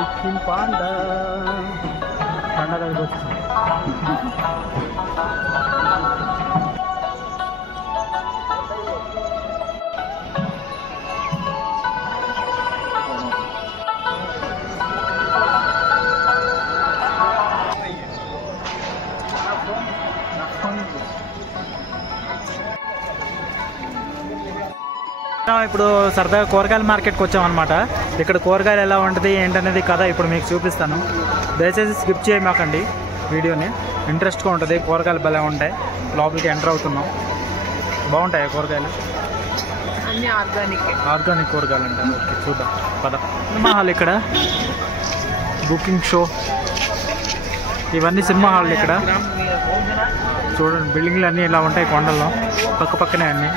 Sikkim panda Panda దగ్గర వచ్చేసాం. ఇప్పుడు సరదాగా కూరగాయల మార్కెట్కి వచ్చామన్నమాట. ఇక్కడ కూరగాయలు ఎలా ఉంటుంది ఏంటనేది కథ ఇప్పుడు మీకు చూపిస్తాను. దయచేసి స్కిప్ చేయమాకండి వీడియోని, ఇంట్రెస్ట్గా ఉంటుంది. కూరగాయలు భలే ఉంటాయి. లోపలికి ఎంటర్ అవుతున్నాం. బాగుంటాయి కూరగాయలు, ఆర్గానిక్ కూరగాయలు అంటారు. ఓకే చూద్దాం పద. సినిమా హాల్ ఇక్కడ, బుకింగ్ షో, ఇవన్నీ సినిమా హాల్ ఇక్కడ. చూడండి బిల్డింగ్లు అన్నీ ఇలా ఉంటాయి కొండల్లో, పక్క పక్కనే అన్నీ.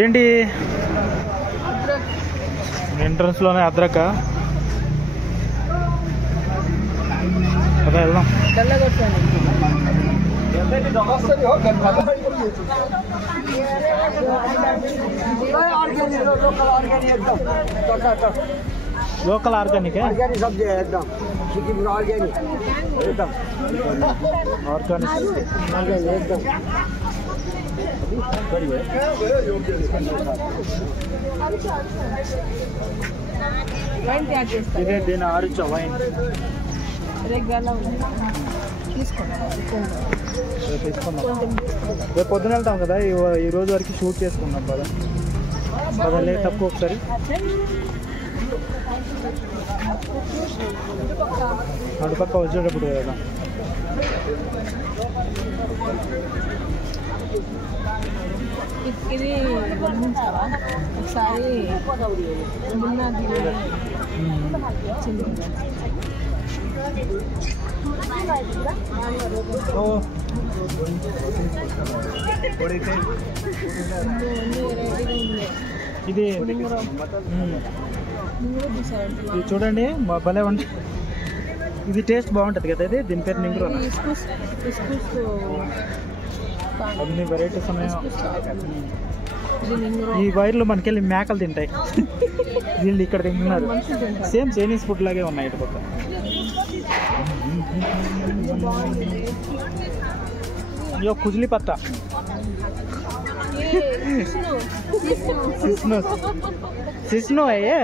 ఏంటి ఎంట్రన్స్ లోనే అద్రక, అదే వెళ్దాం. లోకల్ ఆర్గానిక్ సబ్జీ ఆర్గానిక్ ఇదే దీని ఆరుచ వైన్ రేపు పొద్దున వెళ్తాం కదా, ఈ రోజు వరకు షూట్ చేసుకున్నాం కదా. పదలే తక్కువ ఒకసారి అటుపక్క వచ్చేటప్పుడు కదా. ఇది ఒకసారి ఇది చూడండి భలే ఉంటుంది. ఇది టేస్ట్ బాగుంటుంది కదా. ఇది దీని పేరు నింగ్రో. అన్ని వెరైటీస్ ఉన్నాయి. ఈ వైర్లు మనకెళ్ళి మేకలు తింటాయి, వీళ్ళు ఇక్కడ తింటున్నారు. సేమ్ చైనీస్ ఫుడ్ లాగే ఉన్నాయి ఇటు పక్క. यो खुजली पत्ता सिस्नो सिस्नो है ये।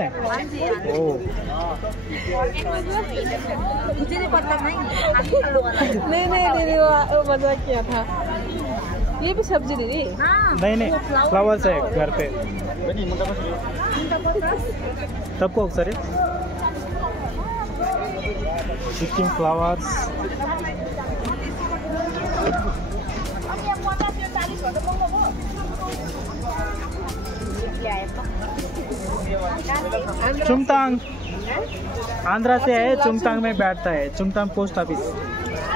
ओ खुजली पत्ता नहीं वो मजाक किया था। ये भी सब्जी दीदी? नहीं फ्लावर्स है घर पे। सबको सर सिक्किम फ्लावर्स चुमतांग आंध्रा से है। चुमतांग में बैठता है। Chumtang post office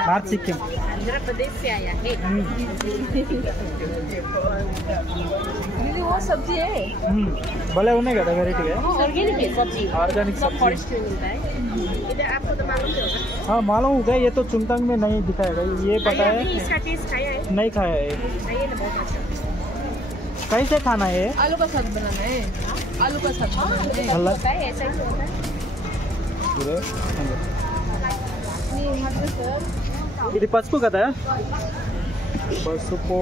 north Sikkim Andhra Pradesh से आया है। दीदी वो सब्जी है भले होने का वेराइटी है। ऑर्गेनिक है सब्जी, ऑर्गेनिक सब्जी फॉरेस्ट में मिलता है। इधर आपको तो मालूम ही होगा। हाँ मालूम होगा। ये तो चुमतांग में नहीं दिखाएगा, ये पता है। इसका टेस्ट खाया है? नहीं खाया है। खाइए ना, बहुत अच्छा। कैसे खाना है? आलू का साथ बनाना है। आलू का साथ बनाना है। होता है ऐसा ही होता है। ఇది పసుపు కదా, పసుపు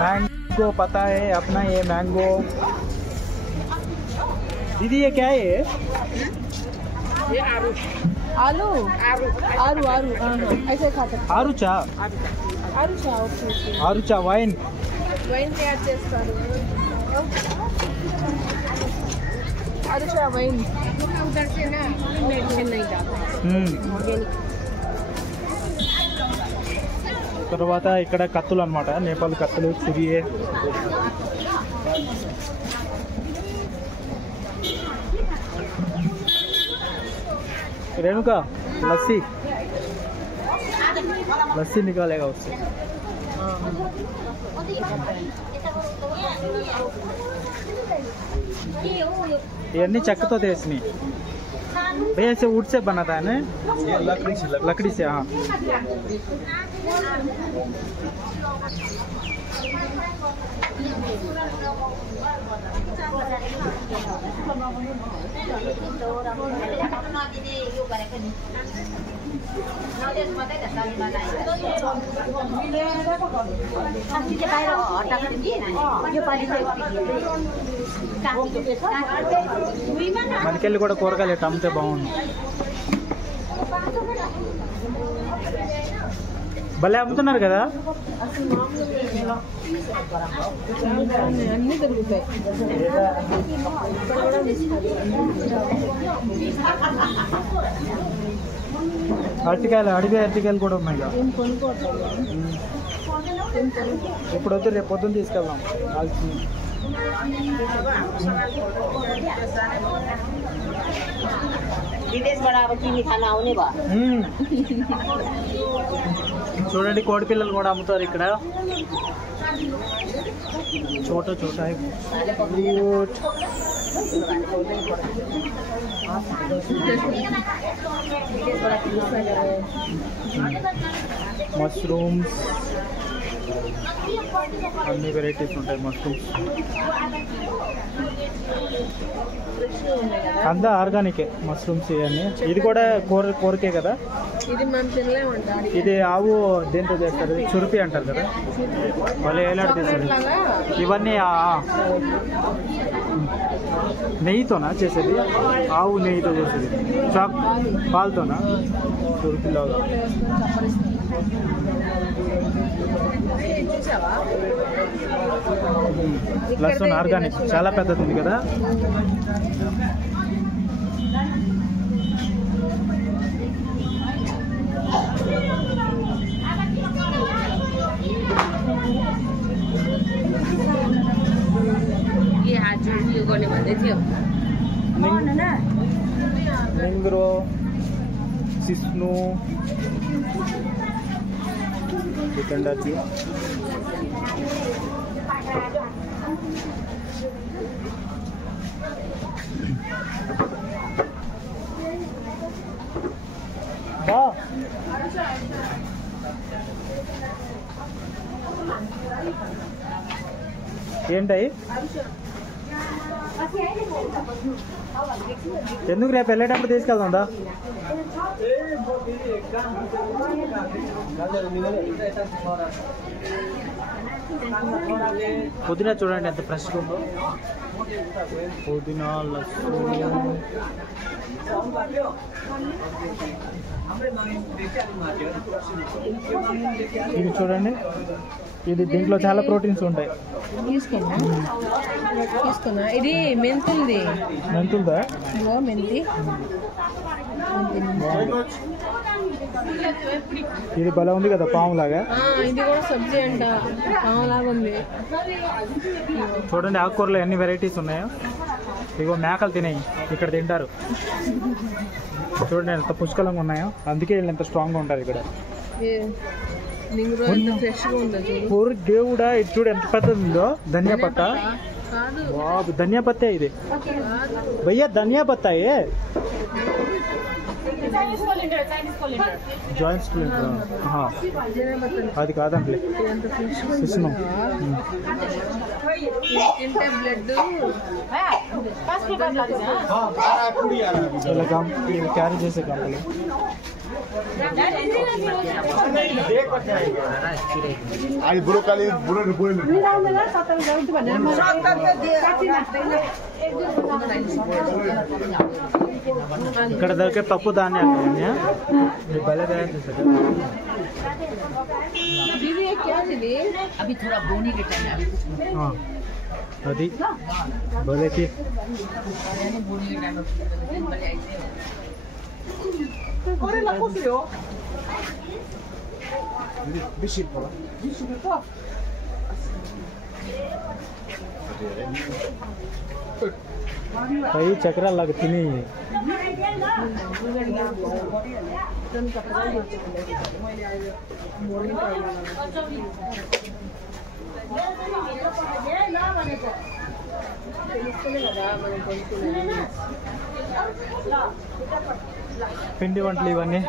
मैंगो पता है अपना। ये मैंगो दीदी ये क्या है? ये आलू आलू आलू आलू आलू ऐसे खाता है। आरुचा आरुचा ओके आरुचा वाइन వైన్ తయారు చేస్తారు। आरुचा వైన్ उधर से ना मेडिसिन नहीं जाता ऑर्गेनिक। తర్వాత ఇక్కడ కత్తులు అన్నమాట, నేపాల్ కత్తులు సురియే। रेणुका लस्सी लस्सी निकालेगा उससे। इवన్నీ చెక్కతో చేసినవి भैया। से वुड से बनाता है ना? ये लकड़ी से हाँ। మనకెళ్ళి కూడా కూరగాయలు ఇట్లా అమ్మితే బాగుంది. భలే అమ్ముతున్నారు కదా. అన్నీ దొరుకుతాయి. అరటికాయలు, అడిగే అరటికాయలు కూడా ఉన్నాయి కదా. ఇప్పుడు వద్దు, రేపు పొద్దున్న తీసుకెళ్దాం. చూడండి కోడి పిల్లలు కూడా అమ్ముతారు ఇక్కడ. చోట చోట మష్రూమ్స్, అన్ని వెరైటీస్ ఉంటాయి మష్రూమ్స్. అంతా ఆర్గానికే మష్రూమ్స్ ఇవన్నీ. ఇది కూడా కూరకే కదా. ఇది మనం తినలేమంట. ఇది ఆవు దేంతో చేస్తారు? చురుపి అంటారు కదా. మళ్ళీ ఏలాడు చేస్తారు ఇవన్నీ. నెయ్యితోనా చేసేది? ఆవు నెయ్యితో చేసేది. పాలతోనా? చురుపిలాగా. లస్సన్ ఆర్గానిక్, చాలా పెద్దది ఉంది కదా. నింగ్రో, సిస్ను, చికెన్ డర్జీ. ఏంటాయి? ఎందుకు రేపు వెళ్ళేటప్పుడు తీసుకెళ్దా? పుదీనా చూడండి ఎంత ఫ్రెష్గా ఉందో. పుదీనా, లస్సన్. ఇది చూడండి, ఇది దీంట్లో చాలా ప్రోటీన్స్ ఉంటాయి. తీసుకున్నా. ఇది మెంతుల్ది. మెంతులదా? మెంతి. ఇది భలే ఉంది కదా, పాములాగా. ఇది కూడా సబ్జీ అంట, పాములాగా ఉంది. చూడండి ఆకుకూరలో ఎన్ని వెరైటీస్ ఉన్నాయో. ఇగో మేకలు తినేయి, ఇక్కడ తింటారు. చూడండి ఎంత పుష్కలంగా ఉన్నాయో, అందుకే వీళ్ళు ఎంత స్ట్రాంగ్గా ఉంటారు ఇక్కడ. దేవుడా, ఇది చూడు ఎంత పెద్దది ఉందో. ధనియా పత్త. ధనియా పత్తే ఇది భయ్యా, ధనియా పత్తా. జాయింట్ స్టూడెంట్ అది కాదండి. క్యారీ చేసే కంపెనీ. ఇక్కడ దొరికే పప్పు ధాన్యాలు భలే తయారు చేశారు. అది భలేకి. कई चक्रा लगती नहीं है। పిండి వంటలు ఇవన్నీ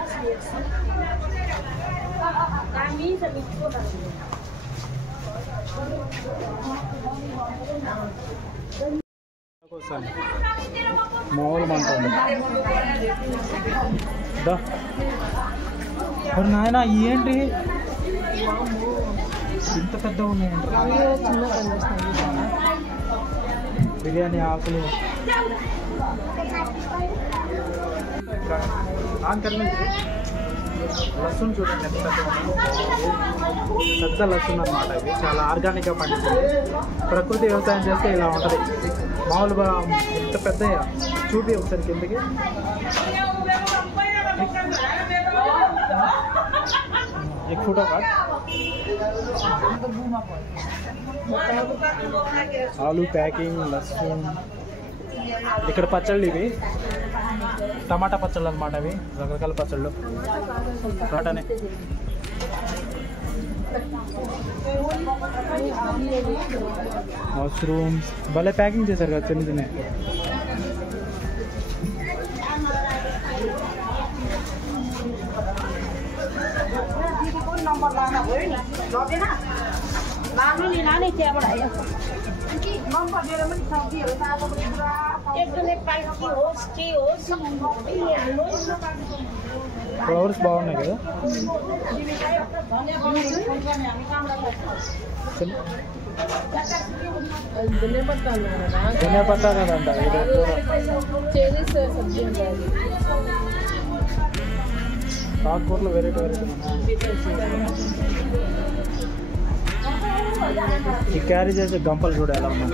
మామూలు మంటుంది నాయన ఏంటి ఇంత పెద్ద ఉన్నాయండి బిర్యానీ ఆకులు లస్సున్ చూడండి ఎంత పెద్ద లస్సున్ అనమాట. ఇది చాలా ఆర్గానిక్గా పండిస్తుంది. ప్రకృతి వ్యవసాయం చేస్తే ఇలా ఉంటుంది. మామూలుగా ఎంత పెద్ద చూపి ఒకసారి కిందకి. एक फोटो काट. ఆలు ప్యాకింగ్, లస్సున్. ఇక్కడ పచ్చళ్ళు ఇవి టమాటా పచ్చళ్ళు అనమాట. అవి రకరకాల పచ్చళ్ళు కాటనే. మష్రూమ్స్ భలే ప్యాకింగ్ చేశారు కదా చిన్న చిన్న. ఫ్లవర్స్ బాగున్నాయి కదా. ధనియా పత్తా కదంట. ఆకుకూరలు వెరైటీ వెరైటీ. ఈ క్యారీ చేసే గంపలు చూడ ఎలా ఉన్నాయి.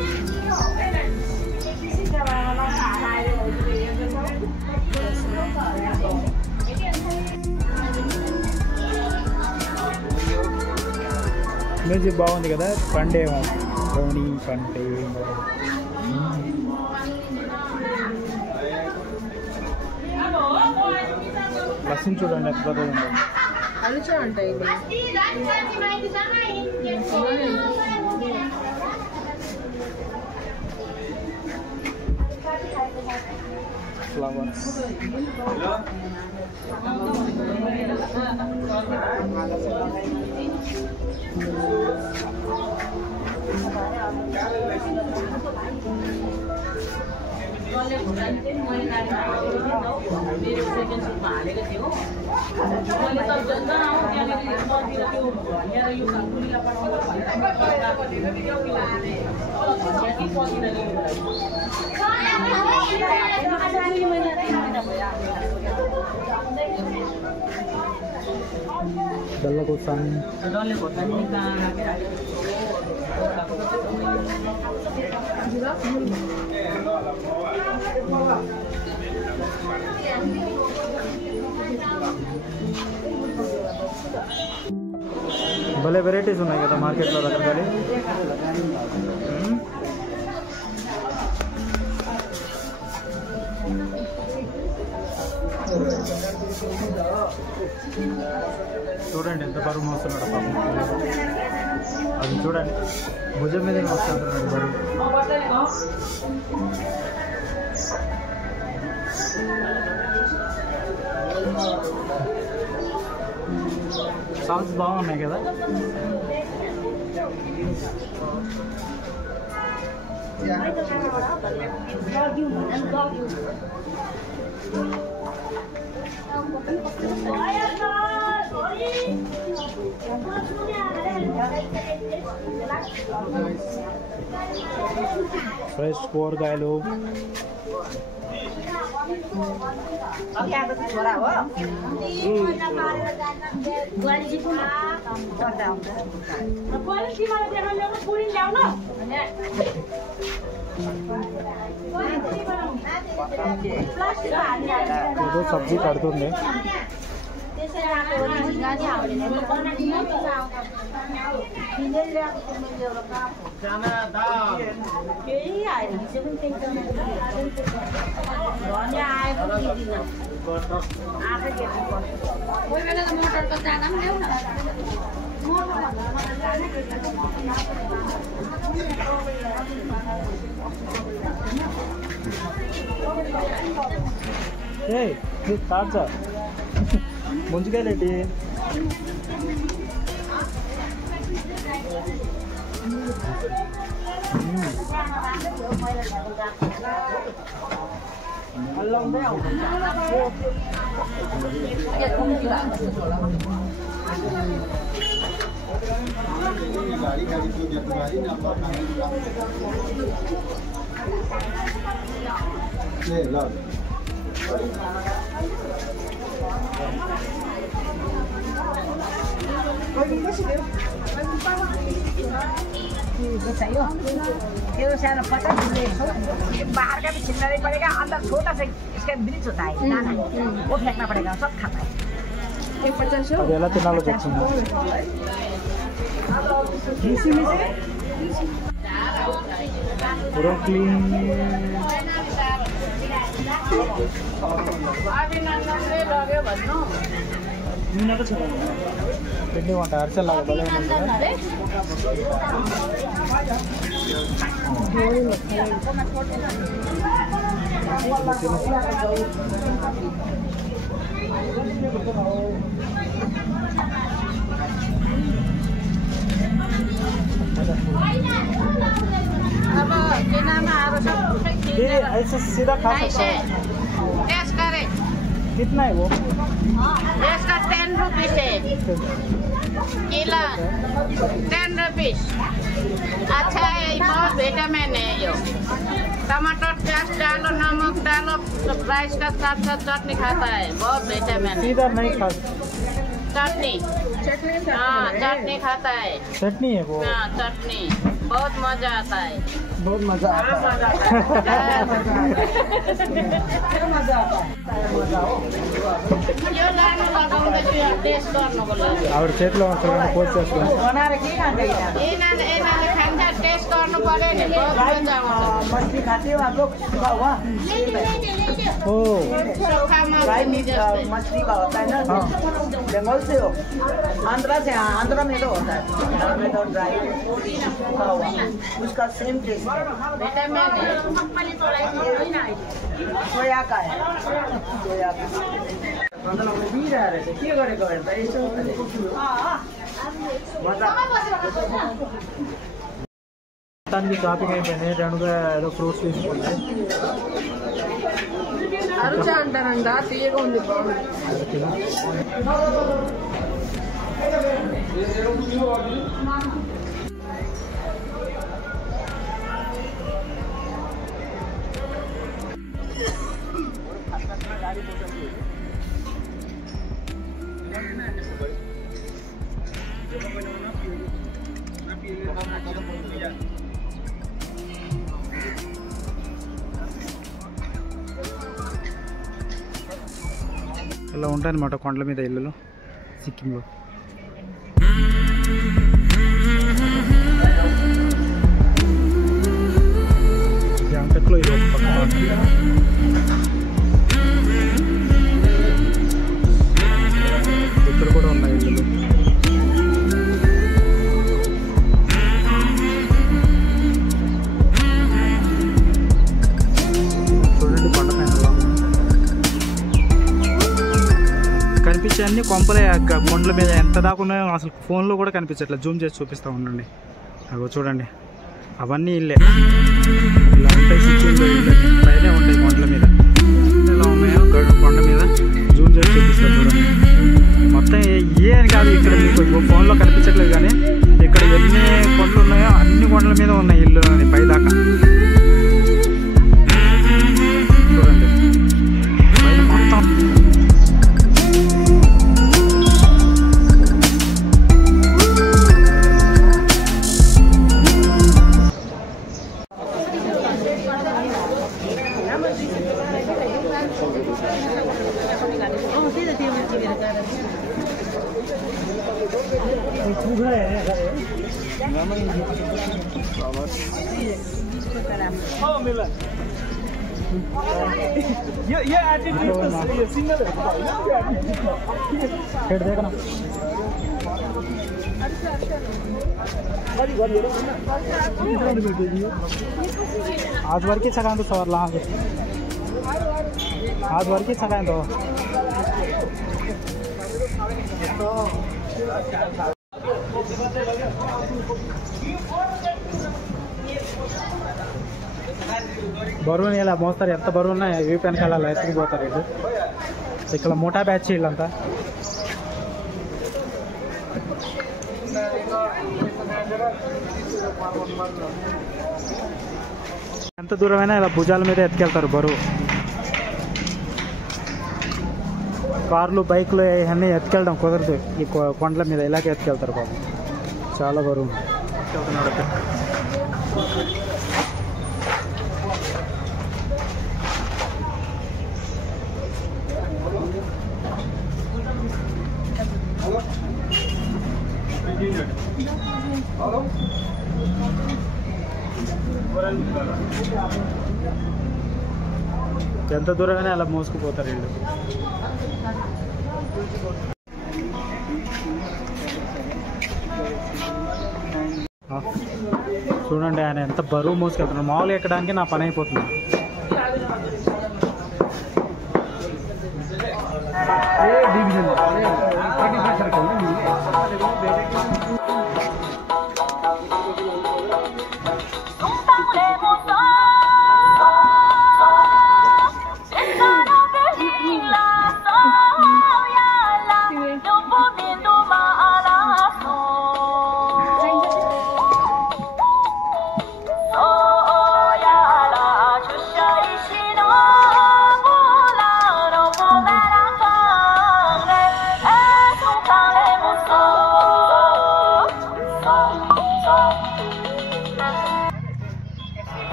మ్యూజిక్ బాగుంది కదా. పండేమో ధోని పంటే. లస్సున్ చూడండి ఎంత పెద్దది ఉందో. Flowers Dala kosan. భలే వెరైటీస్ ఉన్నాయి కదా మార్కెట్లో రకరకాలు. చూడండి ఎంత బరువు మోస్తున్నాడు పాపం. అది చూడండి భుజం మీద మోస్తున్నాడు బరువు. సాల్స్ బాగున్నాయి కదా. ఫ్రెష్ కూరగాయలు. ఏదో సబ్జీ కడుతుంది. తాజా ముంచుకాయలేంటి? बाहर का भी छिलना नहीं पड़ेगा, अंदर छोटा सा इसका ब्रिज होता है दाना, वो फेंकना पड़ेगा, सब खाता है। एक 50 అది ఎలా తినాలో చెప్తుంది. బ్రోకలీ పిండి వంట అరిసెల్లాగా భలే ఉంది కదా. अब के नाम ये ऐसे सीधा खा सकता है. टेस्ट करे, कितना है वो? इसका 10 रुपीस है किलो, 10 रुपीस। अच्छा है, बहुत विटामिन है ये। टमाटर प्याज डालो, नमक डालो, राइस का साथ साथ चटनी खाता है, बहुत विटामिन है। सीधा नहीं खा. चटनी, हाँ चटनी खाता है। चटनी है वो. हाँ चटनी, बहुत मजा आता है। बहुत मजा आता है. यो लानु लगाउँदैछु, यो टेस्ट गर्नुको लागि। ఆవిడ చేతిలో చూడండి కోట్ చేసుకుని. यिनीहरूले खान्छ, टेस्ट गर्नु पर्यो नि, बहुत मजा आउँछ। मछली खाते हो आप लोग? सुखा हुआ ఓ सुक्खामा फ्राई पनि मीट जस्तै। मछली का होता है ना? हाँ. बंगाल से हो? आंध्रा से? हाँ, आंध्रा में तो होता है, आंध्रा में तो ड्राई सुखा हुआ, उसका सेम टेस्ट है। विटामिन है। सोया का है, सोया का बिराएर चाहिँ के गरेको हेर्दा यसो मजा మొత్తానికి షాపింగ్ అయిపోయింది. రెండుగా ఏదో ఫ్రూట్స్ తీసుకోండి. అరుచ అంటారంట, తీయగా ఉంది బాగుంది. ఇలా ఉంటాయన్నమాట కొండల మీద ఇల్లులు సిక్కింలో. గ్యాంగ్టక్లో ఇది ఒక పక్క. ఇక్కడ కూడా ఉన్నాయి ఇల్లులు. చూడండి కొండ పైన కనిపించే అన్ని కొంపలే. కొండల మీద ఎంత దాకా ఉన్నాయో అసలు ఫోన్లో కూడా కనిపించట్లేదు. జూమ్ చేసి చూపిస్తూ ఉండండి. అగో చూడండి, అవన్నీ ఇల్లే. ఇలా ఉంటాయి సిటీల్లో ఇల్లు, పైనే ఉంటాయి కొండల మీద. ఎలా ఉన్నాయో కొండ మీద జూమ్ చేసి చూపిస్తారు చూడండి. మొత్తం ఏ అని కాదు, ఇక్కడ మీకు ఫోన్లో కనిపించట్లేదు కానీ ఇక్కడ ఎన్ని కొండలు ఉన్నాయో అన్ని కొండల మీద ఉన్నాయి ఇల్లు అని పైదాకా. చూడండి పైన మొత్తం. देखना आज वर की छकान तो सवार ला आज वर की छकान तो బరువుని ఇలా మోస్తారు, ఎంత బరువు ఉన్నా వీపు వెనకాల అలా ఎత్తుకుపోతారు వీళ్ళు. ఇక్కడ మోటా బ్యాచ్ వీళ్ళంతా. ఎంత దూరమైనా ఇలా భుజాల మీద ఎత్తుకెళ్తారు బరువు. కార్లు బైక్లు ఇవన్నీ ఎత్తుకెళ్ళడం కుదరదు, ఈ కొండల మీద ఇలాగే ఎత్తుకెళ్తారు బాబు. చాలా బరువు వెళ్తున్నాడు. ఎంత దూరమైనా అలా మోసుకుపోతారు వీళ్ళు. చూడండి ఆయన ఎంత బరువు మోసుకెళ్తున్నారు. మామూలుగా ఎక్కడానికి నా పని అయిపోతుంది.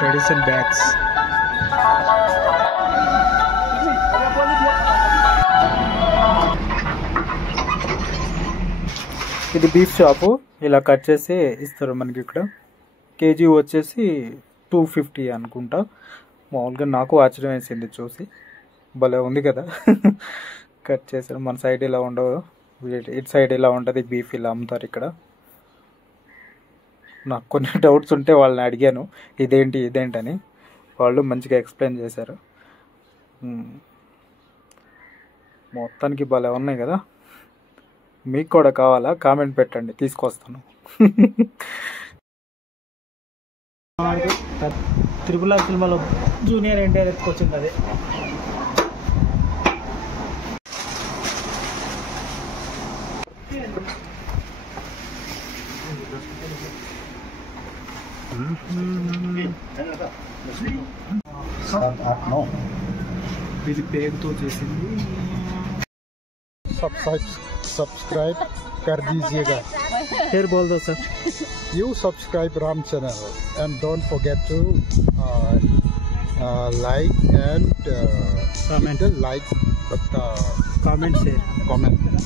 Tradition bags. ఇది బీఫ్ షాపు. ఇలా కట్ చేసి ఇస్తారు మనకి. ఇక్కడ కేజీ వచ్చేసి 250 అనుకుంటా. మామూలుగా నాకు ఆశ్చర్యం వేసింది చూసి, భలే ఉంది కదా. కట్ చేశారు. మన సైడ్ ఇలా ఉండవు, ఇటు సైడ్ ఇలా ఉంటుంది. బీఫ్ ఇలా అమ్ముతారు ఇక్కడ. నాకు కొన్ని డౌట్స్ ఉంటే వాళ్ళని అడిగాను, ఇదేంటని. వాళ్ళు మంచిగా ఎక్స్ప్లెయిన్ చేశారు. మొత్తానికి భలే ఉన్నాయి కదా. మీకు కూడా కావాలా? కామెంట్ పెట్టండి, తీసుకొస్తాను. త్రిపుల సినిమాలో జూనియర్ ఎన్టీఆర్ ఎత్తుకొచ్చింది అది. వీళ్ళు పేరుతో చేసింది. सब्सक्राइब कर दीजिएगा. फिर बोल दो sir. You subscribe Ram channel and don't forget to like and comment. Like, but comment, share, comment.